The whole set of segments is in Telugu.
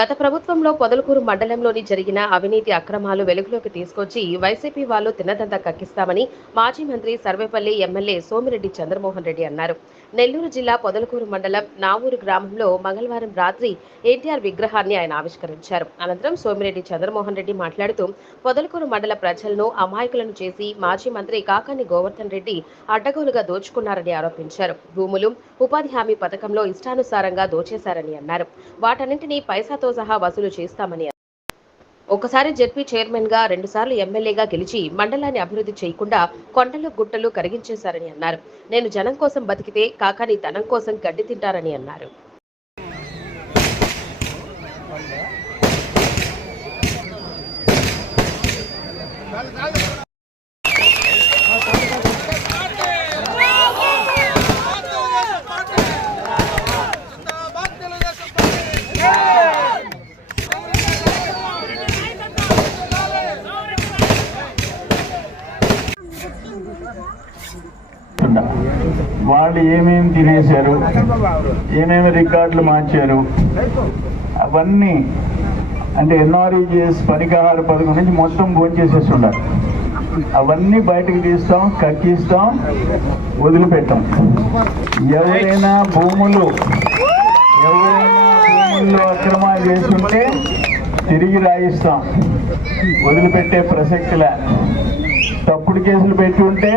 గత ప్రభుత్వంలో పొదలకూరు మండలంలోని జరిగిన అవినీతి అక్రమాలు వెలుగులోకి తీసుకొచ్చి వైసీపీ వాళ్ళు తిన్నదంతా కక్కిస్తామని మాజీ మంత్రి సర్వేపల్లి ఎమ్మెల్యే సోమిరెడ్డి చంద్రమోహన్ రెడ్డి అన్నారు. నెల్లూరు జిల్లా పొదలకూరు మండలం నావూరు గ్రామంలో మంగళవారం రాత్రి ఎన్టీఆర్ విగ్రహాన్ని ఆయన ఆవిష్కరించారు. అనంతరం సోమిరెడ్డి చంద్రమోహన్ రెడ్డి మాట్లాడుతూ పొదలకూరు మండల ప్రజలను అమాయకులను చేసి మాజీ మంత్రి కాకాని గోవర్ధన్ రెడ్డి అడ్డగోలుగా దోచుకున్నారని ఆరోపించారు. భూములు, ఉపాధి హామీ పథకంలో ఇష్టానుసారంగా దోచేశారని అన్నారు. వాటన్నింటినీ పైసాతో సహా వసూలు చేస్తామని అన్నారు. ఒకసారి జెడ్పీ చైర్మన్ గా, 2 సార్లు ఎమ్మెల్యేగా గెలిచి మండలాన్ని అభివృద్ధి చేయకుండా కొండలు గుట్టలు కరిగించేశారని అన్నారు. నేను జనం కోసం బతికితే కాకాని ధనం కోసం గడ్డి తింటారని అన్నారు. వాళ్ళు ఏమేమి తినేశారు, ఏమేమి రికార్డులు మార్చారు, అవన్నీ అంటే ఎన్ఆర్ఈజీఎస్ పరిహార పథకం నుంచి మొత్తం భోంచేసేసి ఉండాలి. అవన్నీ బయటకు తీస్తాం, కక్కిస్తాం, వదిలిపెట్టాం. ఎవరైనా భూముల్లో అక్రమాలు చేస్తుంటే తిరిగి రాయిస్తాం, వదిలిపెట్టే ప్రసక్తిలే. తప్పుడు కేసులు పెట్టి ఉంటే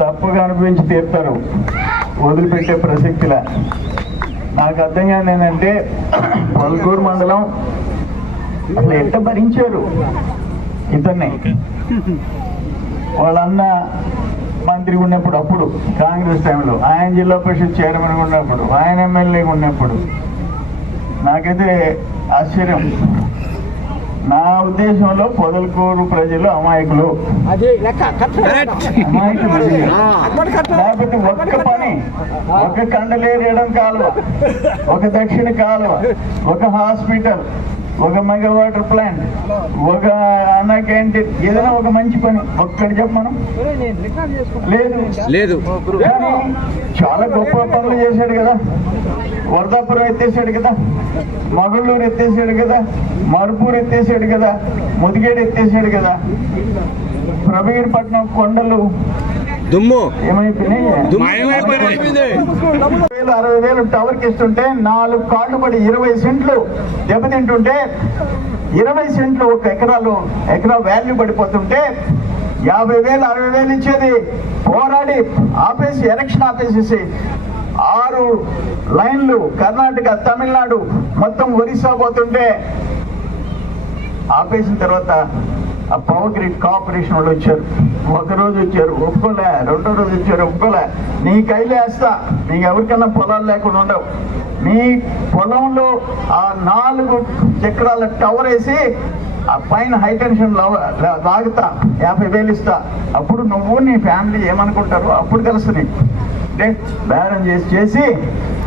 తప్పుగా అనిపించి తీర్తారు, వదిలిపెట్టే ప్రసక్తిలా. నాకు అర్థం కాదు ఏంటంటే పొదలకూరు మండలం అసలు ఎట్ట భరించారు ఇతన్ని. వాళ్ళన్న మంత్రి ఉన్నప్పుడు, అప్పుడు కాంగ్రెస్ టైంలో, ఆయన జిల్లా పరిషత్ చైర్మన్ ఉన్నప్పుడు, ఆయన ఎమ్మెల్యేగా ఉన్నప్పుడు నాకైతే ఆశ్చర్యం. నా ఉద్దేశంలో పొదలకూరు ప్రజలు అమాయకులు. లేకపోతే ఒక్క పని, ఒక కండలేరేయడం కాలువ, ఒక దక్షిణ కాలువ, ఒక హాస్పిటల్, ఒక మెగా వాటర్ ప్లాంట్, ఒక అన్న క్యాంటీన్, ఏదైనా ఒక మంచి పని ఒక్కటి చెప్పమను. లేదు. కానీ చాలా గొప్ప పనులు చేశాడు కదా. వరదాపురం ఎత్తేసాడు కదా, మగళూరు ఎత్తేసాడు కదా, మరుపూరు ఎత్తేసాడు కదా, ముదిగేడు ఎత్తేసాడు కదా, ప్రభీర్పట్నం కొండలు ఏమైపోయినాయి. 60,000 టవర్కి ఇస్తుంటే 4 కాళ్ళు పడి 20 సెంట్లు దెబ్బతింటుంటే, 20 సెంట్లు ఒక ఎకరా వాల్యూ పడిపోతుంటే 50,000 60,000 ఇచ్చేది పోరాడి ఆపేసి, ఎలక్షన్ ఆపేసేసి 6 లైన్లు కర్ణాటక, తమిళనాడు, మొత్తం ఒరిస్సా పోతుంటే ఆపేసిన తర్వాత ఆ పవర్ గ్రిడ్ కార్పొరేషన్ వాళ్ళు వచ్చారు. ఒకరోజు వచ్చారు, ఒప్పుకోలే. రెండో రోజు వచ్చారు, ఒప్పుకోలే. నీ కైలేస్తా, నీకు ఎవరికన్నా పొలాలు లేకుండా ఉండవు. నీ పొలంలో ఆ 4 చక్రాల టవర్ వేసి ఆ పైన హై టెన్షన్ లాగుతా, 50,000 ఇస్తా. అప్పుడు నువ్వు నీ ఫ్యామిలీ ఏమనుకుంటారు అప్పుడు తెలుస్తుంది. అంటే బేరం చేసి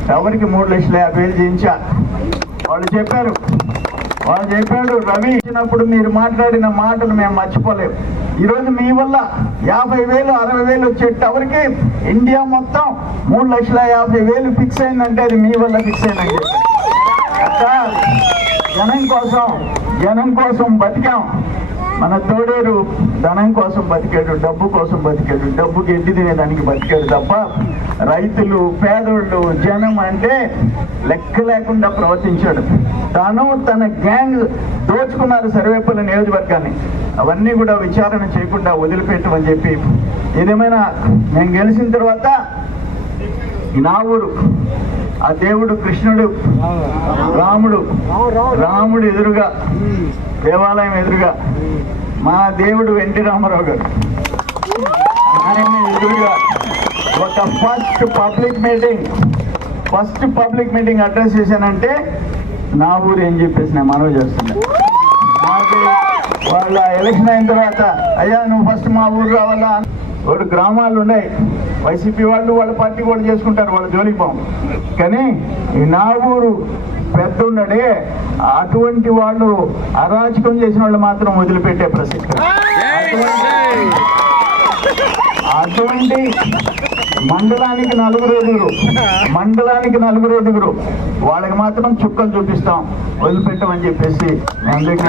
టవర్కి 3,50,000 చేయించా. వాళ్ళు చెప్పారు, రవి ఇచ్చినప్పుడు మీరు మాట్లాడిన మాటలు మేము మర్చిపోలేము. ఈరోజు మీ వల్ల 50,000 60,000 వచ్చే టవర్కి ఇండియా మొత్తం 3,50,000 ఫిక్స్ అయిందంటే అది మీ వల్ల ఫిక్స్ అయిందండి. జనం కోసం బతికాం. మన తోడేరు ధనం కోసం బతికాడు, డబ్బు కోసం బతికాడు, డబ్బుకి ఎడ్డి తినేదానికి బతికాడు తప్ప రైతులు, పేదోళ్ళు, జనం అంటే లెక్క లేకుండా ప్రవర్తించాడు. తన గ్యాంగ్ దోచుకున్నారు సర్వేపల్లి నియోజకవర్గాన్ని. అవన్నీ కూడా విచారణ చేయకుండా వదిలిపెట్టమని చెప్పి, ఏదేమైనా నేను గెలిచిన తర్వాత నా ఊరు ఆ దేవుడు కృష్ణుడు, రాముడు ఎదురుగా, దేవాలయం ఎదురుగా మా దేవుడు ఎన్టీ రామారావు గారు, ఆయన ఎదురుగా ఒక ఫస్ట్ పబ్లిక్ మీటింగ్ అడ్రస్ చేశానంటే నా ఊరు ఏం చెప్పేసి నేను మనవి చేస్తున్నా. నాకు వాళ్ళ ఎలక్షన్ అయిన తర్వాత, అయ్యా నువ్వు ఫస్ట్ మా ఊరు రావాలా, వాడు గ్రామాలు ఉన్నాయి, వైసీపీ వాళ్ళు వాళ్ళ పార్టీ కూడా చేసుకుంటారు, వాళ్ళ జోలికి పోం. కానీ నా ఊరు పెద్ద ఉన్నడే, అటువంటి వాళ్ళు అరాచకం చేసిన వాళ్ళు మాత్రం వదిలిపెట్టే ప్రసక్తి. అటువంటి మండలానికి నలుగురు వాళ్ళకి మాత్రం చుక్కలు చూపిస్తాం, వదిలిపెట్టమని చెప్పేసి మీ అందరికీ